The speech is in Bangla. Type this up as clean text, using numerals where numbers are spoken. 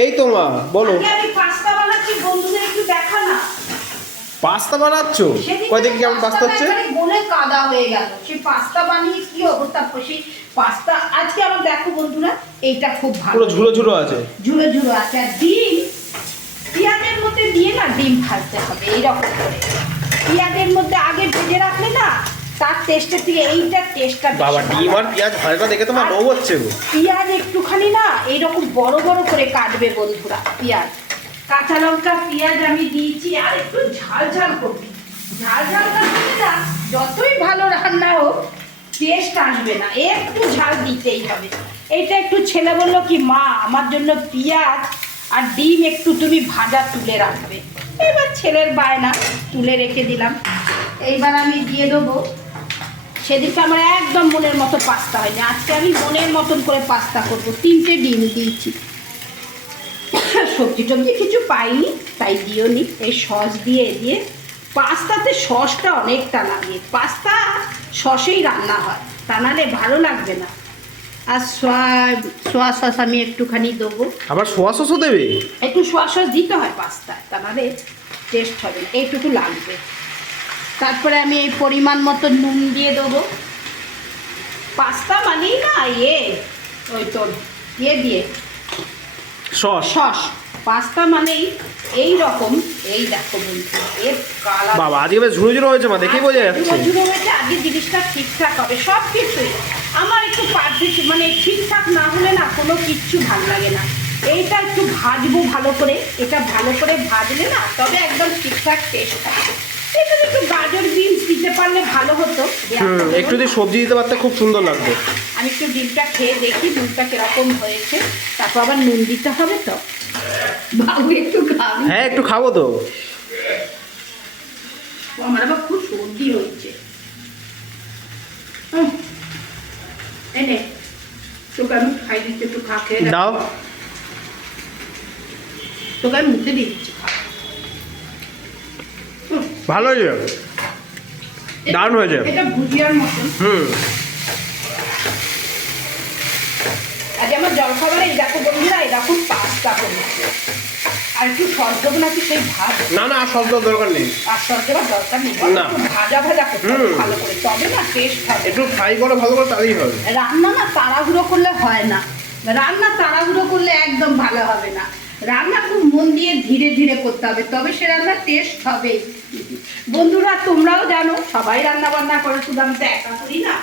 এই তো মা বলো। আমি পাস্তা বানাচ্ছি, বন্ধুদের একটু দেখা না। পাস্তা বানাচ্ছো? কই দেখি কেমন পাস্তা হচ্ছে। বলে কাদা হয়ে গেল। সেই পাস্তা বানিয়ে কি অবস্থা, সেই পাস্তা আজকে আমার দেখো বন্ধুরা, এইটা খুব ভালো, পুরো ঝুড়ো ঝুড়ো আছে। ঝুড়ো ঝুড়ো আছে। আর ডিম পেঁয়াজের মধ্যে দিয়ে না ডিম ভাজতে হবে এইরকম করে। পেঁয়াজের মধ্যে আগে ভেজে রাখলে না তার টেস্টের থেকে এইটার টেস্টটা বাবা ডিম আর পেঁয়াজ ভাজা দেখে তোমার লোভ হচ্ছে গো। পেঁয়াজ একটুখানি না এইরকম বড় বড় করে কাটবে বন্ধুরা। পেঁয়াজ, কাঁচা লঙ্কা, পেঁয়াজ আমি দিয়েছি। আর একটু ঝাল ঝাল করবি, ঝাল ঝাল করলে না যতই ভালো রান্না হোক টেস্ট আসবে না, একটু ঝাল দিতেই হবে। এইটা একটু ছেলে বললো কি মা আমার জন্য পেঁয়াজ আর ডিম একটু তুমি ভাজা তুলে রাখবে। এবার ছেলের বায়না, তুলে রেখে দিলাম। এইবার আমি দিয়ে দেবো, সেদিকে আমার একদম মনের মতো পাস্তা হয়নি, আজকে আমি মনের মতন করে পাস্তা করবো। 3টে ডিম দিয়েছি, সবজি টবজি কিছু পাইনি তাই দিও নি। এই সস দিয়ে দিয়ে পাস্তাতে সসটা অনেকটা লাগে, পাস্তা সসেই রান্না হয়, তা নাহলে ভালো লাগবে না। আর সোয়া সস আমি একটুখানি দেবো। আবার সোয়া সসও দেবে? একটু সোয়া সস দিতে হয় পাস্তায়, তা নাহলে টেস্ট হবে না, এইটুকু লাগবে। তারপরে আমি এই পরিমাণ মতো নুন দিয়ে দেবো। পাস্তা মানেই না ওই তোর দিয়ে সস। সস, পাস্তা মানেই এই রকম। এই দেখো বন্ধু এর কালার, বাবা আজকে বেশ ঝুড়ো ঝুড়ো হয়েছে মা, দেখেই বোঝা যাচ্ছে। ঝুড়ো হয়েছে, আজকে জিনিসটা ঠিকঠাক হবে সব কিছুই। আমার একটু পারফেক্ট মানে ঠিকঠাক না হলে না কোনো কিচ্ছু ভালো লাগে না। এইটা একটু ভাজবো ভালো করে, এটা ভালো করে ভাজলে না তবে একদম ঠিকঠাক টেস্ট হবে। এটা একটু গাজর বিনস দিতে পারলে ভালো হতো। একটু যদি সবজি দিতে পারতে খুব সুন্দর লাগতো। আমি একটু ডিমটা খেয়ে দেখি নুনটা কিরকম হয়েছে, তারপর আবার নুন দিতে হবে তো। বাবু একটু খাবি? হ্যাঁ একটু খাবো তো। আমার আবার খুব সর্দি হয়েছে। এনে তোকে আমি খাই দিচ্ছি, একটু খা, খেয়ে দাও। তোকে আমি মুখে দিয়ে দিচ্ছি, খা। ভালো হয়েছে, দারুণ হয়েছে। এটা ভুজিয়ার মতন। আজ আমার জলখাবারে এই দেখো বন্ধুরা, এরকম পাস্তা করেছে। আর একটু সস দেবো নাকি সেই ভাত? না না আর সস দেওয়ার দরকার নেই। আর সস দেওয়ার দরকার নেই, না। ভাজা ভাজা করতে হবে ভালো করে, তবে না টেস্ট হবে। একটু ফ্রাই করে ভালো করে তাহলেই হবে। রান্না না তাড়াহুড়ো করলে হয় না, রান্না তাড়াহুড়ো করলে একদম ভালো হবে না। রান্না খুব মন দিয়ে ধীরে ধীরে করতে হবে, তবে সে রান্নার টেস্ট হবে। বন্ধুরা তোমরাও জানো সবাই রান্না বান্না করে, শুধু আমি তো একা করি না।